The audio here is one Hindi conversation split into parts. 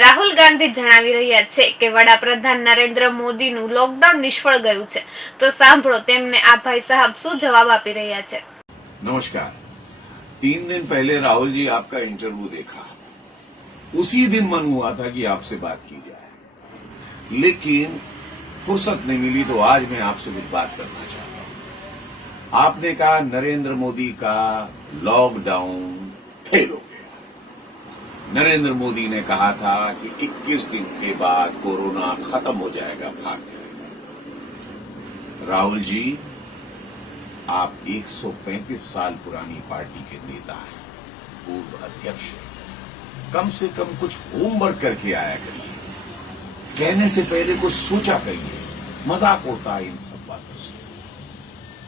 રાહુલ ગાંધી જણાવી રહ્યા છે કે વડાપ્રધાન નરેન્દ્ર મોદીનું લોકડાઉન નિષ્ફળ ગયું છે। તો સાંભળો તેમને આ ભાઈ સાહેબ શું જવાબ આપી રહ્યા છે। नमस्कार। 3 दिन पहले राहुल जी आपका इंटरव्यू देखा, उसी दिन मन हुआ था कि आपसे बात की जाए, लेकिन फुर्सत नहीं मिली, तो आज मैं आपसे कुछ बात करना चाहता हूं। आपने कहा नरेंद्र मोदी का लॉकडाउन फेल हो गया। नरेंद्र मोदी ने कहा था कि 21 दिन के बाद कोरोना खत्म हो जाएगा, भाग जाएगा। राहुल जी, आप 135 साल पुरानी पार्टी के नेता हैं, पूर्व अध्यक्ष हैं। कम से कम कुछ होमवर्क करके आया करिए, कहने से पहले कुछ सोचा करिए। मजाक उड़ता है इन सब बातों से।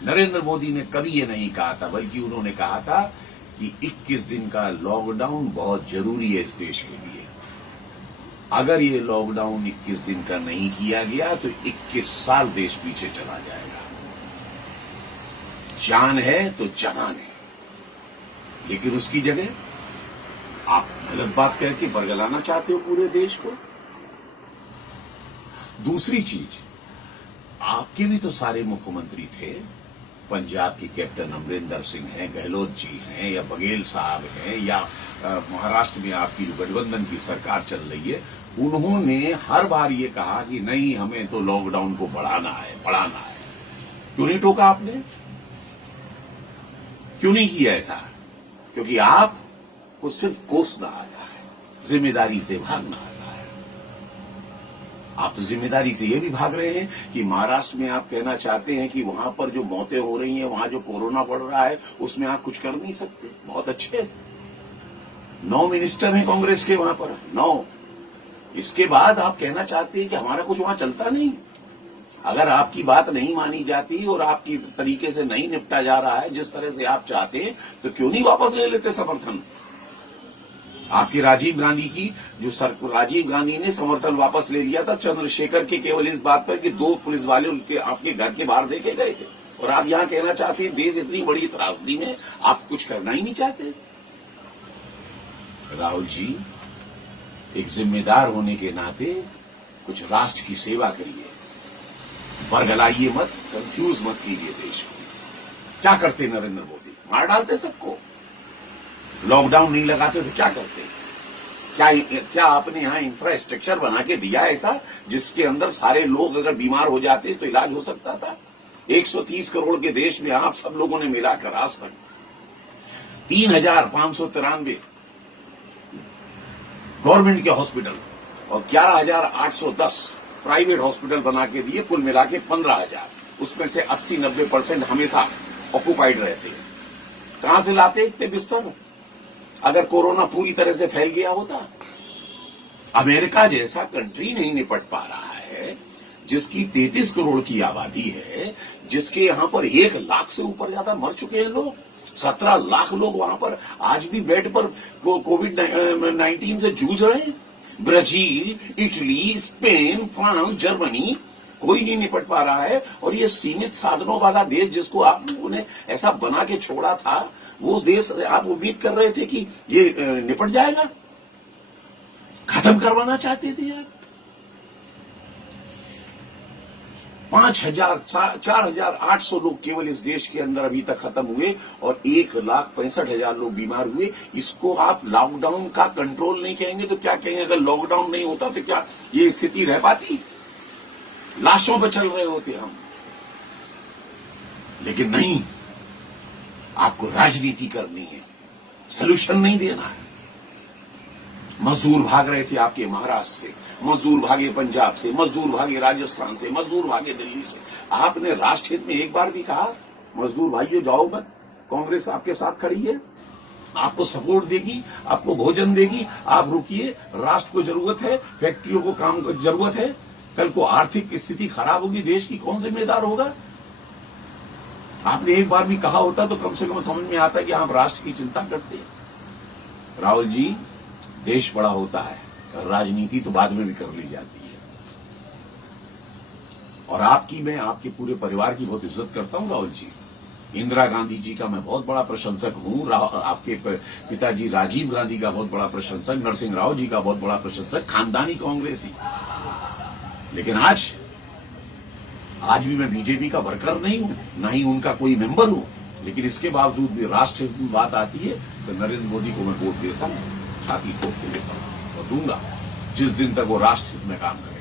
नरेंद्र मोदी ने कभी ये नहीं कहा था, बल्कि उन्होंने कहा था कि 21 दिन का लॉकडाउन बहुत जरूरी है इस देश के लिए। अगर ये लॉकडाउन 21 दिन का नहीं किया गया तो 21 साल देश पीछे चला जाएगा। जान है तो जहान है, लेकिन उसकी जगह आप गलत बात करके बरगलाना चाहते हो पूरे देश को। दूसरी चीज, आपके भी तो सारे मुख्यमंत्री थे। पंजाब के कैप्टन अमरिंदर सिंह हैं, गहलोत जी हैं, या बघेल साहब हैं, या महाराष्ट्र में आपकी जो गठबंधन की सरकार चल रही है, उन्होंने हर बार ये कहा कि नहीं, हमें तो लॉकडाउन को बढ़ाना है। क्यों नहीं टोका आपने? क्यों नहीं किया ऐसा? क्योंकि आपको सिर्फ कोसना आता है, जिम्मेदारी से भागना आता है। आप तो जिम्मेदारी से ये भी भाग रहे हैं कि महाराष्ट्र में आप कहना चाहते हैं कि वहां पर जो मौतें हो रही हैं, वहां जो कोरोना बढ़ रहा है, उसमें आप कुछ कर नहीं सकते। बहुत अच्छे, 9 मिनिस्टर हैं कांग्रेस के वहां पर, 9। इसके बाद आप कहना चाहते हैं कि हमारा कुछ वहां चलता नहीं। अगर आपकी बात नहीं मानी जाती और आपकी तरीके से नहीं निपटा जा रहा है जिस तरह से आप चाहते हैं, तो क्यों नहीं वापस ले लेते समर्थन? आपके राजीव गांधी की राजीव गांधी ने समर्थन वापस ले लिया था चंद्रशेखर के केवल इस बात पर कि 2 पुलिस वाले उनके आपके घर के बाहर देखे गए थे। और आप यहां कहना चाहते हैं देश इतनी बड़ी त्रासदी में आप कुछ करना ही नहीं चाहते। राहुल जी, एक जिम्मेदार होने के नाते कुछ राष्ट्र की सेवा करिए, बरगलाइए मत, कंफ्यूज मत कीजिए देश को। क्या करते नरेंद्र मोदी? मार डालते सबको। लॉकडाउन नहीं लगाते तो क्या करते? क्या आपने यहां इंफ्रास्ट्रक्चर बना के दिया ऐसा जिसके अंदर सारे लोग अगर बीमार हो जाते तो इलाज हो सकता था? 130 करोड़ के देश में आप सब लोगों ने मिलाकर आज तक 3,593 गवर्नमेंट के हॉस्पिटल और 11,810 प्राइवेट हॉस्पिटल बना के दिए, कुल मिला के 15,000। उसमें से 80-90% हमेशा ऑक्यूपाइड रहते हैं। कहां से लाते इतने बिस्तर अगर कोरोना पूरी तरह से फैल गया होता? अमेरिका जैसा कंट्री नहीं निपट पा रहा है, जिसकी 33 करोड़ की आबादी है, जिसके यहां पर 1 लाख से ऊपर ज्यादा मर चुके हैं लोग, 17 लाख लोग वहां पर आज भी बेड पर कोविड-19 से जूझ रहे हैं। Brazil, Italy, Spain, France, Germany, कोई नहीं निपट पा रहा है। और ये सीमित साधनों वाला देश जिसको आप लोगों ने ऐसा बना के छोड़ा था, वो देश आप उम्मीद कर रहे थे कि ये निपट जाएगा? खत्म करवाना चाहते थे यार। 4,800 लोग केवल इस देश के अंदर अभी तक खत्म हुए और 1,65,000 लोग बीमार हुए। इसको आप लॉकडाउन का कंट्रोल नहीं कहेंगे तो क्या कहेंगे? अगर लॉकडाउन नहीं होता तो क्या ये स्थिति रह पाती? लाशों पे चल रहे होते हम। लेकिन नहीं, आपको राजनीति करनी है, सलूशन नहीं देना है। मजदूर भाग रहे थे आपके महाराष्ट्र से, मजदूर भागे पंजाब से, मजदूर भागे राजस्थान से, मजदूर भागे दिल्ली से। आपने राष्ट्र हित में एक बार भी कहा मजदूर भाइयों जाओ मत, कांग्रेस आपके साथ खड़ी है, आपको सपोर्ट देगी, आपको भोजन देगी, आप रुकिए, राष्ट्र को जरूरत है, फैक्ट्रियों को काम की जरूरत है। कल को आर्थिक स्थिति खराब होगी, देश की कौन जिम्मेदार होगा? आपने एक बार भी कहा होता तो कम से कम समझ में आता कि आप राष्ट्र की चिंता करते हैं। राहुल जी, देश बड़ा होता है, राजनीति तो बाद में भी कर ली जाती है। और मैं आपके पूरे परिवार की बहुत इज्जत करता हूं राहुल जी। इंदिरा गांधी जी का मैं बहुत बड़ा प्रशंसक हूं, आपके पिताजी राजीव गांधी का बहुत बड़ा प्रशंसक, नरसिंह राव जी का बहुत बड़ा प्रशंसक, खानदानी कांग्रेसी। लेकिन आज भी मैं बीजेपी का वर्कर नहीं हूं, ना ही उनका कोई मेंबर हूं। लेकिन इसके बावजूद भी राष्ट्र हित में बात आती है तो नरेंद्र मोदी को मैं वोट देता हूं, छाती ठोक के देता हूं और दूंगा जिस दिन तक वो राष्ट्र हित में काम करेंगे।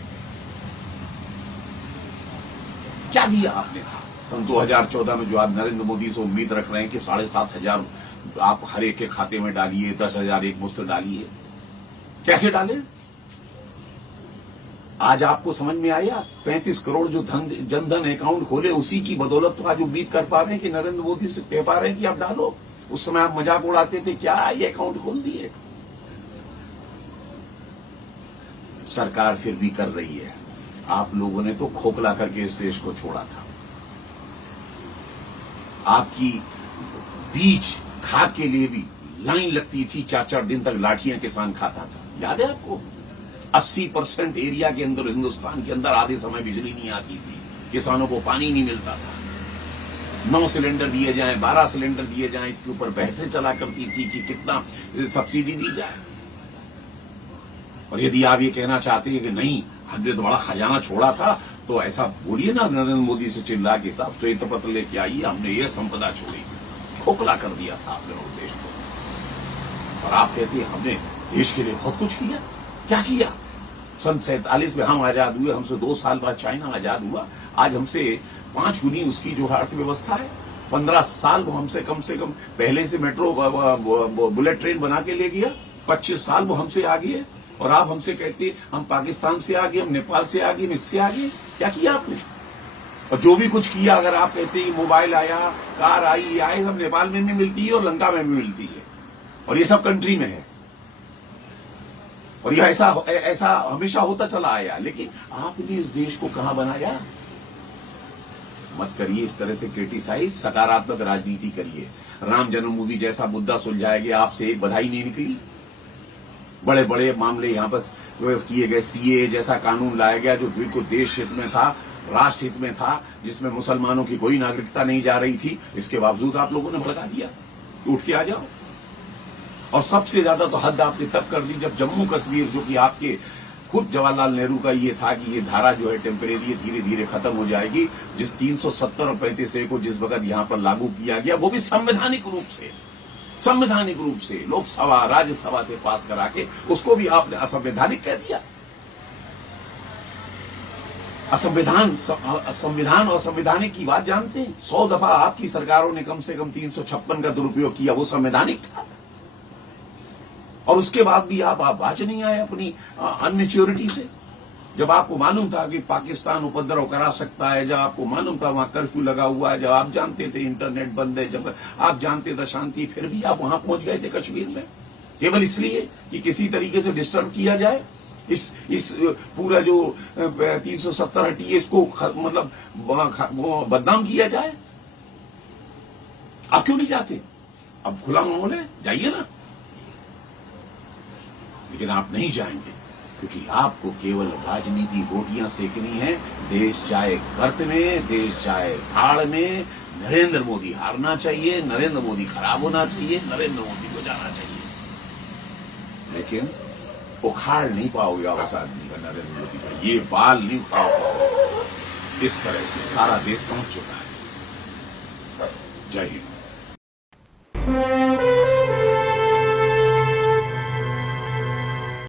क्या दिया आपने सन 2014 में, जो आप नरेंद्र मोदी से उम्मीद रख रहे हैं कि 7,500 आप हर एक के खाते में डालिए, 10,000 एक मुश्त डालिए, कैसे डाले? आज आपको समझ में आया? 35 करोड़ जो जनधन अकाउंट खोले, उसी की बदौलत तो आज उम्मीद कर पा रहे हैं कि नरेंद्र मोदी से कह पा रहे हैं कि आप डालो। उस समय आप मजाक उड़ाते थे, क्या ये अकाउंट खोल दिए। सरकार फिर भी कर रही है। आप लोगों ने तो खोखला करके इस देश को छोड़ा था। आपकी बीज खाद के लिए भी लाइन लगती थी, 4-4 दिन तक लाठियां किसान खाता था, याद है आपको? 80% एरिया के अंदर, हिंदुस्तान के अंदर आधे समय बिजली नहीं आती थी, किसानों को पानी नहीं मिलता था। 9 सिलेंडर दिए जाएं, 12 सिलेंडर दिए जाएं, इसके ऊपर बहसें चला करती थी कि कितना सब्सिडी दी जाए। और यदि आप ये कहना चाहते हैं कि नहीं, हमने तो बड़ा खजाना छोड़ा था, तो ऐसा बोलिए ना नरेंद्र मोदी से चिल्ला के, साहब श्वेत पत्र लेके आइए, हमने ये संपदा छोड़ी। खोखला कर दिया था आपने देश को। और आप कहते हैं हमने देश के लिए बहुत कुछ किया। क्या किया? सन 47 में हम आजाद हुए, हमसे 2 साल बाद चाइना आजाद हुआ। आज हमसे 5 गुनी उसकी जो अर्थव्यवस्था है। 15 साल वो हमसे कम पहले से मेट्रो बुलेट ट्रेन बना के ले गया। 25 साल वो हमसे आगे है। और आप हमसे कहते हम पाकिस्तान से आगे, हम नेपाल से आगे, हम इससे आगे। क्या किया आपने? और जो भी कुछ किया, अगर आप कहते हैं मोबाइल आया, कार आई, ये आए, सब नेपाल में भी मिलती है और लंका में भी मिलती है, और ये सब कंट्री में है। और यह ऐसा हमेशा होता चला आया। लेकिन आपने इस देश को कहां बनाया? मत करिए इस तरह से क्रिटिसाइज, सकारात्मक राजनीति करिए। राम जन्मभूमि जैसा मुद्दा सुलझाया गया, आपसे एक बधाई नहीं निकली। बड़े बड़े मामले यहां पर किए गए, सीए जैसा कानून लाया गया जो बिल्कुल देश हित में था, राष्ट्र हित में था, जिसमें मुसलमानों की कोई नागरिकता नहीं जा रही थी। इसके बावजूद आप लोगों ने भड़का दिया, उठ के आ जाओ। और सबसे ज्यादा तो हद आपने तब कर दी जब जम्मू कश्मीर, जो कि आपके खुद जवाहरलाल नेहरू का ये था कि ये धारा जो है टेम्परेरी धीरे धीरे खत्म हो जाएगी, जिस 370 और 35A को जिस वक्त यहां पर लागू किया गया, वो भी संवैधानिक रूप से लोकसभा राज्यसभा से पास करा के उसको भी आपने असंवैधानिक कह दिया। संविधान और संवैधानिक की बात जानते हैं। 100 दफा आपकी सरकारों ने कम से कम 356 का दुरुपयोग किया, वो संवैधानिक था। और उसके बाद भी आप बाज नहीं आए अपनी अनमेच्योरिटी से। जब आपको मालूम था कि पाकिस्तान उपद्रव करा सकता है, जब आपको मालूम था वहां कर्फ्यू लगा हुआ है, जब आप जानते थे इंटरनेट बंद है, जब आप जानते थे शांति, फिर भी आप वहां पहुंच गए थे कश्मीर में, केवल इसलिए कि किसी तरीके से डिस्टर्ब किया जाए। इस पूरा जो 370 हटिए, इसको मतलब बदनाम किया जाए। आप क्यों नहीं जाते? अब खुला माहौल है, जाइए ना। लेकिन आप नहीं जाएंगे क्योंकि आपको केवल राजनीति रोटियां सेकनी है। देश जाए गर्त में, देश जाए भाड़ में। नरेंद्र मोदी हारना चाहिए, नरेंद्र मोदी खराब होना चाहिए, नरेंद्र मोदी को जाना चाहिए। लेकिन उखाड़ नहीं पाओगे उस आदमी का, नरेंद्र मोदी का ये बाल नहीं उखाड़ पाओगे। इस तरह से सारा देश समझ चुका है। जय हिंद।